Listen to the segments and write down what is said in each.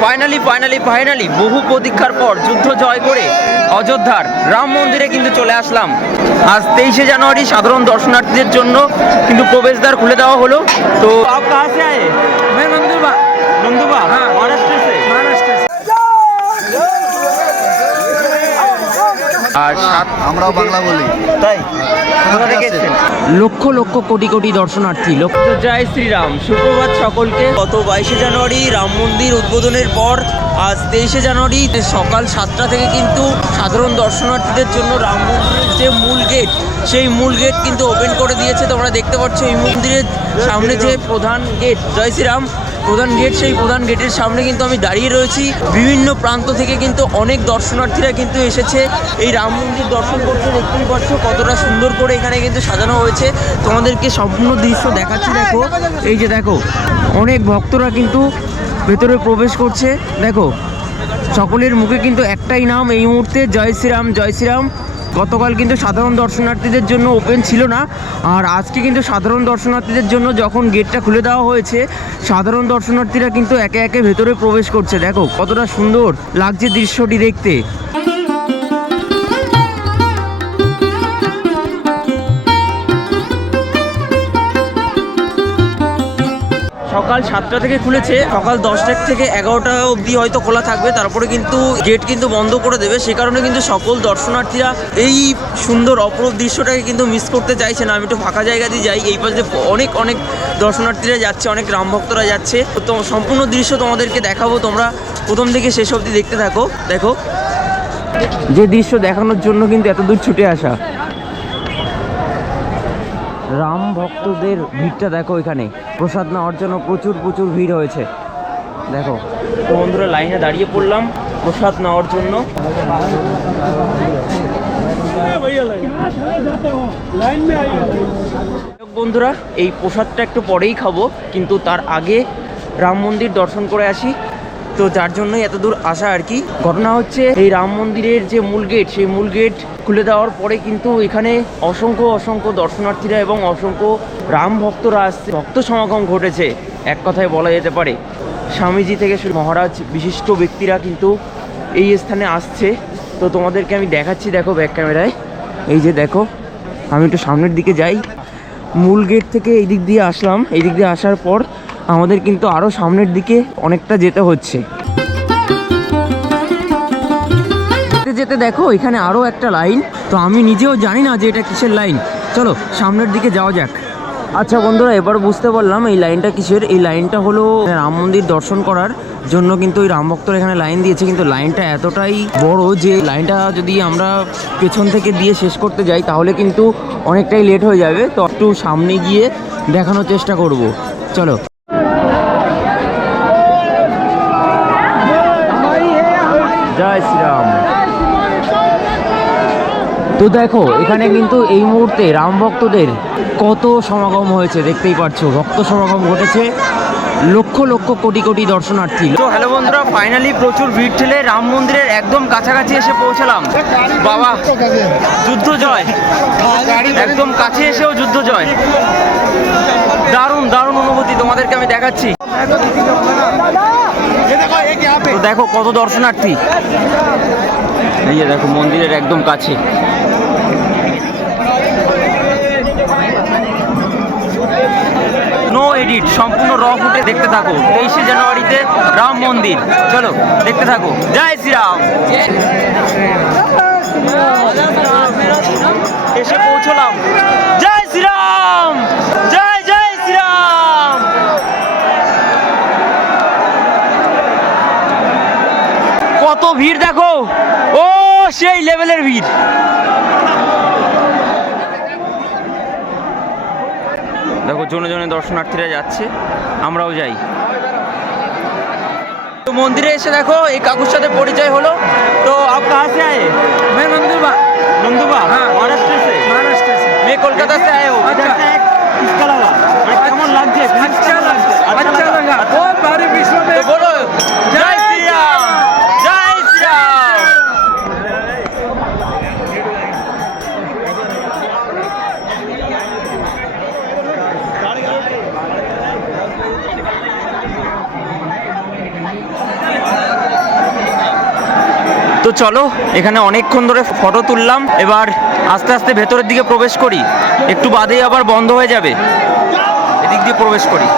Finally বহু প্রতীক্ষার পর যুদ্ধ জয় করে অযোধ্যার রাম মন্দিরে কিন্তু চলে আসলাম। আজ 23শে জানুয়ারি সাধারণ দর্শনার্থীদের জন্য কিন্তু প্রবেশদ্বার খুলে দেওয়া হলো। তো आप कहाँ से आए? मैं नंदुरबार हाँ। महाराष्ट्र से। আর আমরা বাংলা বলি। তাই লক্ষ লক্ষ কোটি কোটি দর্শনার্থী জয় শ্রীরাম, সুপ্রভাত সকলকে। গত 22শে জানুয়ারি রাম মন্দির উদ্বোধনের পর আজ 23শে জানুয়ারি সকাল 7টা থেকে কিন্তু সাধারণ দর্শনার্থীদের জন্য রাম মন্দিরের যে মূল গেট, সেই মূল গেট কিন্তু ওপেন করে দিয়েছে। তোমরা দেখতে পাচ্ছ এই মন্দিরের সামনে যে প্রধান গেট, জয় শ্রীরাম প্রধান গেট, সেই প্রধান গেটের সামনে কিন্তু আমি দাঁড়িয়ে রয়েছি। বিভিন্ন প্রান্ত থেকে কিন্তু অনেক দর্শনার্থীরা কিন্তু এসেছে এই রাম মন্দির দর্শন করতে। দেখতেই পাচ্ছ কতটা সুন্দর করে এখানে কিন্তু সাজানো হয়েছে। তোমাদেরকে সম্পূর্ণ দৃশ্য দেখাচ্ছি। দেখো, এই যে দেখো অনেক ভক্তরা কিন্তু ভেতরে প্রবেশ করছে। দেখো সকলের মুখে কিন্তু একটাই নাম এই মুহূর্তে, জয় শ্রীরাম জয় শ্রীরাম। গতকাল কিন্তু সাধারণ দর্শনার্থীদের জন্য ওপেন ছিল না, আর আজকে কিন্তু সাধারণ দর্শনার্থীদের জন্য যখন গেটটা খুলে দেওয়া হয়েছে, সাধারণ দর্শনার্থীরা কিন্তু একে একে ভেতরে প্রবেশ করছে। দেখো কতটা সুন্দর লাগছে দৃশ্যটি দেখতে। সকাল 7টা থেকে খুলেছে, সকাল 10টা থেকে 11টা অবধি হয়তো খোলা থাকবে, তারপরে কিন্তু গেট কিন্তু বন্ধ করে দেবে। সে কারণে কিন্তু সকল দর্শনার্থীরা এই সুন্দর অপরূপ দৃশ্যটাকে কিন্তু মিস করতে চাইছে না। আমি একটু ফাঁকা জায়গা দিয়ে যাই, এই পাশে অনেক দর্শনার্থীরা যাচ্ছে, অনেক রাম ভক্তরা যাচ্ছে। তো সম্পূর্ণ দৃশ্য তোমাদেরকে দেখাবো, তোমরা প্রথম থেকে শেষ অবধি দেখতে থাকো। দেখো যে দৃশ্য দেখানোর জন্য কিন্তু এত দূর ছুটে আসা। রাম ভক্তদের ভিড়টা দেখো, এখানে প্রসাদ নেওয়ার জন্য প্রচুর ভিড় হয়েছে। দেখো তো বন্ধুরা, লাইনে দাঁড়িয়ে পড়লাম প্রসাদ নেওয়ার জন্য। বন্ধুরা, এই প্রসাদটা একটু পরেই খাবো, কিন্তু তার আগে রাম মন্দির দর্শন করে আসি। তো যার জন্যই এত দূর আসা আর কি। ঘটনা হচ্ছে এই রাম মন্দিরের যে মূল গেট, সেই মূল গেট খুলে দেওয়ার পরে কিন্তু এখানে অসংখ্য দর্শনার্থীরা এবং অসংখ্য রাম ভক্তরা আসছে, ভক্ত সমাগম ঘটেছে এক কথায় বলা যেতে পারে। স্বামীজি থেকে শুরু মহারাজ বিশিষ্ট ব্যক্তিরা কিন্তু এই স্থানে আসছে। তো তোমাদেরকে আমি দেখাচ্ছি, দেখো ব্যাক ক্যামেরায়। এই যে দেখো, আমি একটু সামনের দিকে যাই। মূল গেট থেকে এই দিক দিয়ে আসলাম, এই দিক দিয়ে আসার পর আমাদের কিন্তু আরও সামনের দিকে অনেকটা যেতে হচ্ছে। যেতে দেখো এখানে আরও একটা লাইন, তো আমি নিজেও জানি না যে এটা কিসের লাইন। চলো সামনের দিকে যাওয়া যাক। আচ্ছা বন্ধুরা, এবার বুঝতে পারলাম এই লাইনটা কিসের। এই লাইনটা হলো রাম মন্দির দর্শন করার জন্য কিন্তু ওই রাম ভক্তরা এখানে লাইন দিয়েছে। কিন্তু লাইনটা এতটাই বড় যে লাইনটা যদি আমরা পেছন থেকে দিয়ে শেষ করতে যাই তাহলে কিন্তু অনেকটাই লেট হয়ে যাবে। তো একটু সামনে গিয়ে দেখানোর চেষ্টা করব। চলো। জয় শ্রীরাম। তো দেখো এখানে কিন্তু এই মুহূর্তে রাম ভক্তদের কত সমাগম হয়েছে, দেখতেই পাচ্ছ ভক্ত সমাগম ঘটেছে, লক্ষ কোটি দর্শনার্থী। তো হ্যালো বন্ধুরা, ফাইনালি প্রচুর ভিড় ঠেলে রাম মন্দিরের একদম কাছাকাছি এসে পৌঁছালাম। বাবা, যুদ্ধ জয়, একদম কাছে এসেও যুদ্ধ জয়। দারুণ অনুভূতি তোমাদেরকে আমি দেখাচ্ছি। তো দেখো কত দর্শনার্থী, এই যে দেখো মন্দিরের একদম কাছে। নো এডিট, সম্পূর্ণ র ফুটে দেখতে থাকো। 23শে জানুয়ারিতে রাম মন্দির, চলো দেখতে থাকো। জয় শ্রীরাম। এসে পৌঁছলাম। জয় শ্রীরাম, জয় শ্রীরাম। কত ভিড় দেখো, ও সেই লেভেলের ভিড়। দেখো জনে দর্শনার্থীরা যাচ্ছে, আমরাও যাই। তো মন্দিরে এসে দেখো এই কাকুর সাথে পরিচয় হলো। তো আপ কাহা সে আয়ে? मैं नंदुरबार हाँ। महाराष्ट्र से। मैं कोलकाता से आया हूँ। अच्छा। किसका लगा, केमन लागছে? अच्छा लगा बहुत भारी विश्व में। तो बोलो जय श्री राम, जय श्री राम। তো চলো, এখানে অনেকক্ষণ ধরে ফটো তুললাম, এবার আস্তে আস্তে ভেতরের দিকে প্রবেশ করি, একটু বাদেই আবার বন্ধ হয়ে যাবে, এদিক দিয়ে প্রবেশ করি।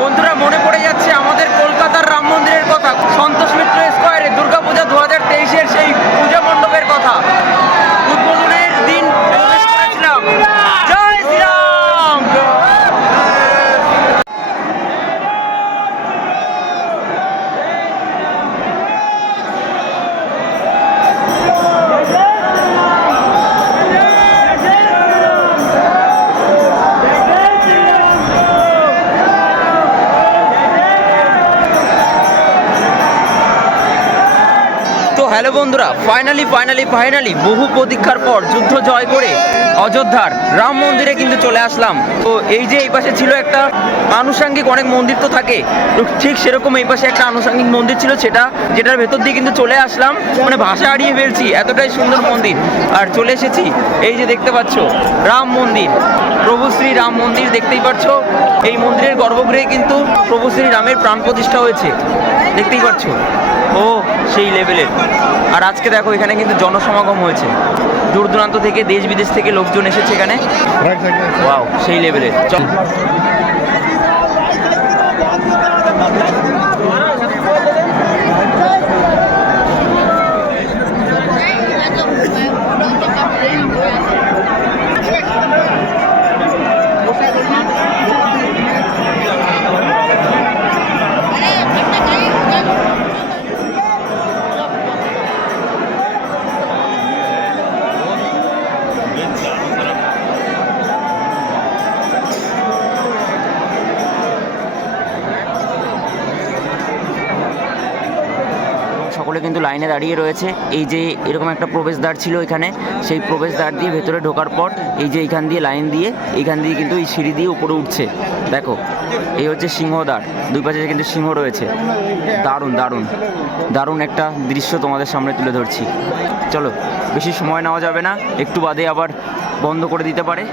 বন্ধুরা, মনে পড়ে যাচ্ছে আমাদের কলকাতার রাম মন্দিরের কথা, সন্তোষ মিত্র স্কোয়ারে দুর্গাপূজা 2023-এর সেই পূজা মণ্ডপের কথা। উদ্বোধনের দিন প্রবেশ করেছিলাম। জয় শ্রীরাম। তো হ্যালো বন্ধুরা, ফাইনালি বহু প্রতীক্ষার পর যুদ্ধ জয় করে অযোধ্যার রাম মন্দিরে কিন্তু চলে আসলাম। তো এই যে এই পাশে ছিল একটা আনুষঙ্গিক অনেক মন্দির তো থাকে, তো ঠিক সেরকম এই পাশে একটা আনুষঙ্গিক মন্দির ছিল, যেটার ভেতর দিয়ে কিন্তু চলে আসলাম, মানে ভাষা হারিয়ে ফেলছি, এতটাই সুন্দর মন্দির। আর চলে এসেছি, এই যে দেখতে পাচ্ছ রাম মন্দির, প্রভু শ্রী রাম মন্দির দেখতেই পাচ্ছ। এই মন্দিরের গর্ভগৃহে কিন্তু প্রভু শ্রী রামের প্রাণ প্রতিষ্ঠা হয়েছে, দেখতেই পাচ্ছ। ও সেই লেভেলের। আর আজকে দেখো এখানে কিন্তু জনসমাগম হয়েছে, দূর দূরান্ত থেকে, দেশ বিদেশ থেকে লোকজন এসেছে এখানে। ওয়াও, সেই লেভেলের। চল। সকলে কিন্তু লাইনে দাঁড়িয়ে রয়েছে। এই যে এরকম একটা প্রবেশদ্বার ছিল এখানে, সেই প্রবেশদ্বার দিয়ে ভেতরে ঢোকার পর এই যে এইখান দিয়ে লাইন দিয়ে এইখান দিয়ে কিন্তু এই সিঁড়ি দিয়ে উপরে উঠছে। দেখো, এই হচ্ছে সিংহদ্বার, দুই পাশে কিন্তু সিংহ রয়েছে। দারুণ দারুণ দারুণ একটা দৃশ্য তোমাদের সামনে তুলে ধরছি। চলো, বেশি সময় নেওয়া যাবে না, একটু বাদে আবার বন্ধ করে দিতে পারে।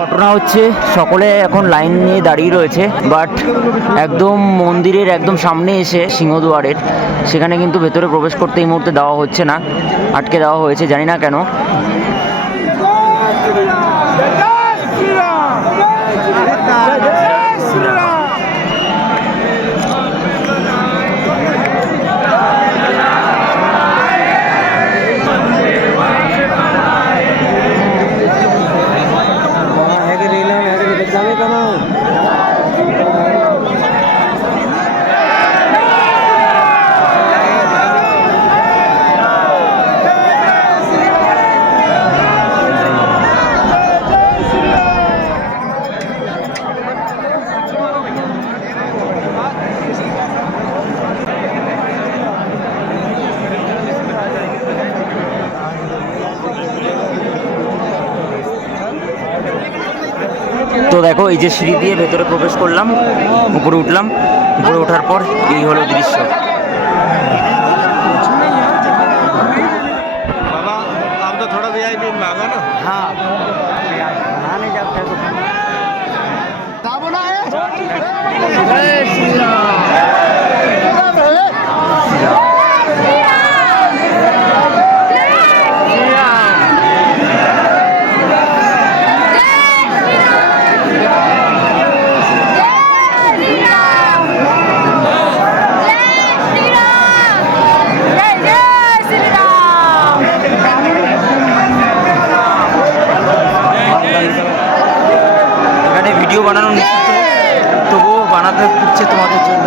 ঘটনা হচ্ছে, সকলে এখন লাইন নিয়ে দাঁড়িয়ে রয়েছে, বাট একদম মন্দিরের একদম সামনে এসে সিংহদুয়ারের সেখানে কিন্তু ভেতরে প্রবেশ করতে এই মুহূর্তে দেওয়া হচ্ছে না, আটকে দেওয়া হয়েছে, জানি না কেন। তো দেখো, এই যে সিঁড়ি দিয়ে ভেতরে প্রবেশ করলাম, উপরে উঠলাম, উপরে ওঠার পর এই হলো দৃশ্য। ভিডিও বানানো নিষিদ্ধ, তবুও বানাতে হচ্ছে তোমাদের জন্য।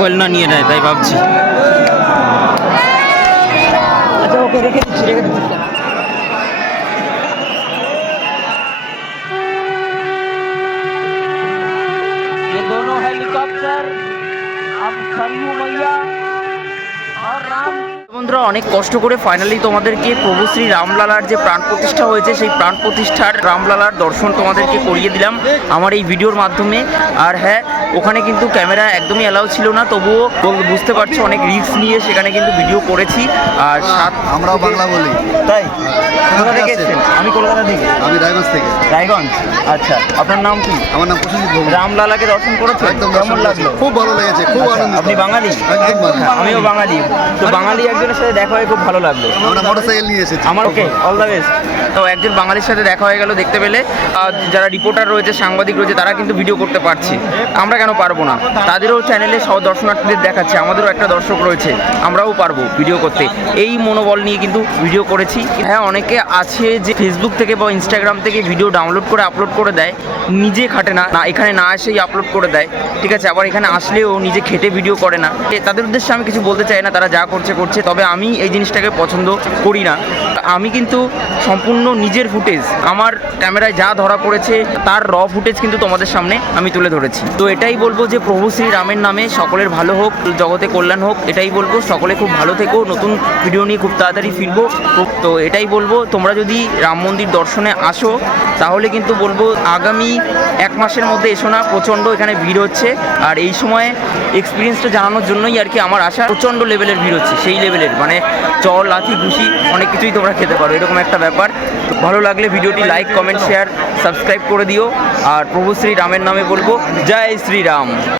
মোবাইল না নিয়ে নেয় তাই ভাবছি। আচ্ছা ওকে রেখে দিচ্ছি ये दोनों हेलीकॉप्टर अब सरयू मैया और राम। বন্ধুরা অনেক কষ্ট করে ফাইনালি তোমাদেরকে প্রভু শ্রী রামলালার যে প্রাণ প্রতিষ্ঠা হয়েছে সেই প্রাণ প্রতিষ্ঠার রামলালার দর্শন তোমাদেরকে করিয়ে দিলাম আমার এই ভিডিওর মাধ্যমে। আর হ্যাঁ, ওখানে কিন্তু ক্যামেরা একদমই অ্যালাউ ছিল না, তবুও বুঝতে পারছো অনেক রিস্ক নিয়ে সেখানে কিন্তু ভিডিও করেছি। আর আমরাও বাংলা বলি। তাই কোথা থেকে এসেছেন? আমি কলকাতা থেকে। আমি রায়গঞ্জ থেকে। রায়গঞ্জ, আচ্ছা। আপনার নাম কি? আমার নাম প্রসেনজিৎ ভৌমিক। রামলালাকে দর্শন করেছেন? একদম কেমন লাগলো? খুব ভালো লেগেছে, খুব আনন্দ। আপনি বাঙালি? একদম বাঙালি। আমিও বাঙালি। তো বাঙালি একজনের সাথে দেখা হয়ে খুব ভালো লাগলো। আমরা মোটরসাইকেল নিয়ে এসেছি। আমার ওকে, অল দ্য বেস্ট। তো একজন বাঙালির সাথে দেখা হয়ে গেল দেখতে পেলে। যারা রিপোর্টার রয়েছে, সাংবাদিক রয়েছে, তারা কিন্তু ভিডিও করতে পারছে, আমরা কেন পারবো না? তাদেরও চ্যানেলে সব দর্শনার্থীদের দেখাচ্ছে, আমাদেরও একটা দর্শক রয়েছে, আমরাও পারবো ভিডিও করতে। এই মনোবল নিয়ে কিন্তু ভিডিও করেছি। হ্যাঁ, অনেকে আছে যে ফেসবুক থেকে বা ইনস্টাগ্রাম থেকে ভিডিও ডাউনলোড করে আপলোড করে দেয়, নিজে খাটে না, এখানে না এসেই আপলোড করে দেয়, ঠিক আছে। আবার এখানে আসলেও নিজে খেটে ভিডিও করে না। তাদের উদ্দেশ্যে আমি কিছু বলতে চাই না, তারা যা করছে করছে। তবে আমি এই জিনিসটাকে পছন্দ করি না। আমি কিন্তু সম্পূর্ণ নিজের ফুটেজ, আমার ক্যামেরায় যা ধরা পড়েছে তার র ফুটেজ কিন্তু তোমাদের সামনে আমি তুলে ধরেছি। তো এটাই বলবো যে প্রভু শ্রী রামের নামে সকলের ভালো হোক, জগতে কল্যাণ হোক, এটাই বলবো। সকলে খুব ভালো থেকো, নতুন ভিডিও নিয়ে খুব তাড়াতাড়ি ফিরবো। তো এটাই বলবো, তোমরা যদি রাম মন্দির দর্শনে আসো তাহলে কিন্তু বলবো আগামী 1 মাসের মধ্যে এসো না, প্রচণ্ড এখানে ভিড় হচ্ছে। আর এই সময় এক্সপিরিয়েন্সটা জানানোর জন্যই আর কি আমার আশা। প্রচণ্ড লেভেলের ভিড় হচ্ছে, সেই লেভেলের, মানে চল লাথি ঘুষি অনেক কিছুই তোমরা খেতে পারো, এরকম একটা ব্যাপার। ভালো লাগলে ভিডিওটি লাইক, কমেন্ট, শেয়ার, সাবস্ক্রাইব করে দিও। আর প্রভু শ্রী রামের নামে বলবো জয় শ্রীরাম।